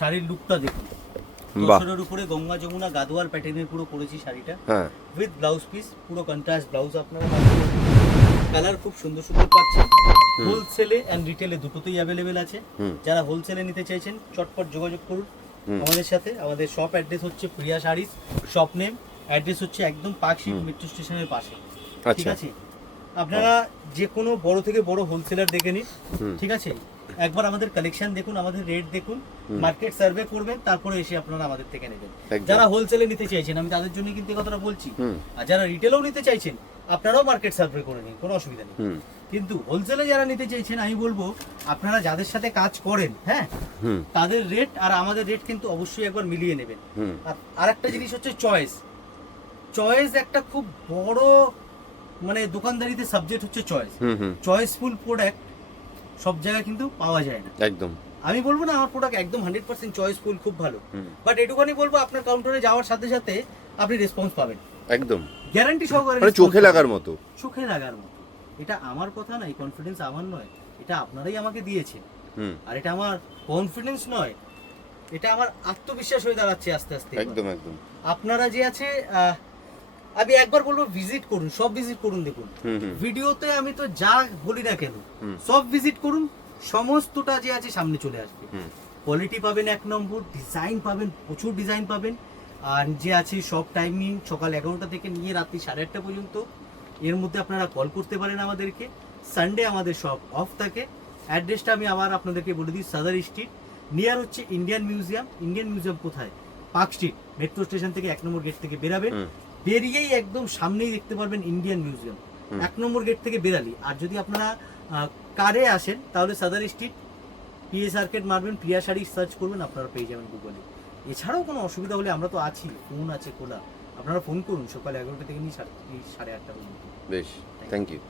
শাড়ির লুকটা দেখুন, বাহ, তসরের উপরে গঙ্গা যমুনা গাদোয়াল প্যাটার্নের পুরো করেছি শাড়িটা, হ্যাঁ উইথ ব্লাউজ পিস, পুরো কন্ট্রাস্ট ব্লাউজ আপনারা পাচ্ছেন। কালার খুব সুন্দর সুন্দর পাচ্ছেন। হোলসেলে অ্যান্ড রিটেলে দুটোতেই অ্যাভেলেবেল আছে। হুম। যারা হোলসেলে নিতে চাইছেন চটপট যোগাযোগ করুন আমাদের সাথে। আমাদের শপ অ্যাড্রেস হচ্ছে প্রিয়া শাড়িজ, শপ নেম অ্যাড্রেস হচ্ছে একদম পার্কশিট মেট্রো স্টেশনের পাশে, ঠিক আচ্ছা আছে? আপনারা যে কোনো বড় থেকে বড় হোলসেলার দেখে নিন, ঠিক আছে? একবার আমাদের কালেকশন দেখুন, আমাদের রেট দেখুন, মার্কেট সার্ভে করবেন, তারপরে এসে আপনারা আমাদের থেকে নেবেন। একদম। যারা হোলসেলে নিতে চাইছেন আমি তাদের জন্য কিন্তু এই কথাটা বলছি, হুম। আর যারা রিটেলেও নিতে চাইছেন আপনারাও মার্কেট সার্ভে করে নিন, কোনো অসুবিধা নেই। হুম কিন্তু হোলসেলে যারা নিতে চাইছেন আমি বলবো আপনারা যাদের সাথে কাজ করেন, হ্যাঁ, হুম তাদের রেট আর আমাদের রেট কিন্তু অবশ্যই একবার মিলিয়ে নেবেন। হুম আর আরেকটা জিনিস হচ্ছে চয়েস। চয়েস একটা খুব বড় মানে দোকানদারিতে সাবজেক্ট হচ্ছে চয়েস। হুম হুম চয়েসফুল প্রোডাক্ট সব জায়গায় কিন্তু পাওয়া যায় না। একদম। আমি বলবো না আমার প্রোডাক্ট একদম 100% চয়েসফুল, খুব ভালো, হুম। বাট এটুখানি বলবো আপনার কাউন্টারে যাওয়ার সাথে সাথে আপনি রেসপন্স পাবেন, একদম, গ্যারান্টি সহকারে মানে response চোখে পাবেন। লাগার মতো। চোখে লাগার মতো। এটা আমার কথা নয়, কনফিডেন্স আমার নয়, এটা আপনারাই আমাকে দিয়েছেন। হুম আর এটা আমার কনফিডেন্স নয়, এটা আমার আত্মবিশ্বাস হয়ে দাঁড়াচ্ছে আস্তে আস্তে। একদম একদম। আপনারা যে আছে আমি একবার বলবো ভিজিট করুন, সব ভিজিট করুন, দেখুন হুম হুম ভিডিওতে আমি তো যা বলি না কেন হুম। সব ভিজিট করুন, সমস্তটা যে আছে সামনে চলে আসবে। হুম। কোয়ালিটি পাবেন এক নম্বর, ডিজাইন পাবেন, প্রচুর ডিজাইন পাবেন। আর যে আছে সব টাইমিং সকাল 11টা থেকে নিয়ে রাত্রি 8:30 পর্যন্ত, এর মধ্যে আপনারা কল করতে পারেন আমাদেরকে। সানডে আমাদের সব অফ থাকে। অ্যাড্রেসটা আমি আবার আপনাদেরকে বলে দিই, সাদার স্ট্রিট, নিয়ার হচ্ছে ইন্ডিয়ান মিউজিয়াম। ইন্ডিয়ান মিউজিয়াম কোথায়? পার্ক স্ট্রিট মেট্রো স্টেশন থেকে 1 নম্বর গেট থেকে বেরাবেন, বেরিয়েই একদম সামনেই দেখতে পারবেন ইন্ডিয়ান মিউজিয়াম, 1 নম্বর গেট থেকে বেরালি। আর যদি আপনারা কারে আসেন তাহলে সাদার স্ট্রিট পিএস আর্কেড মারবেন, প্রিয়া শাড়ি সার্চ করবেন, আপনারা পেয়ে যাবেন গুগলে। এছাড়াও কোনো অসুবিধা হলে আমরা তো আছি, ফোন আছে খোলা, আপনারা ফোন করুন সকাল 11টা থেকে নিয়ে 8:30 পর্যন্ত। বেশ, থ্যাংক ইউ।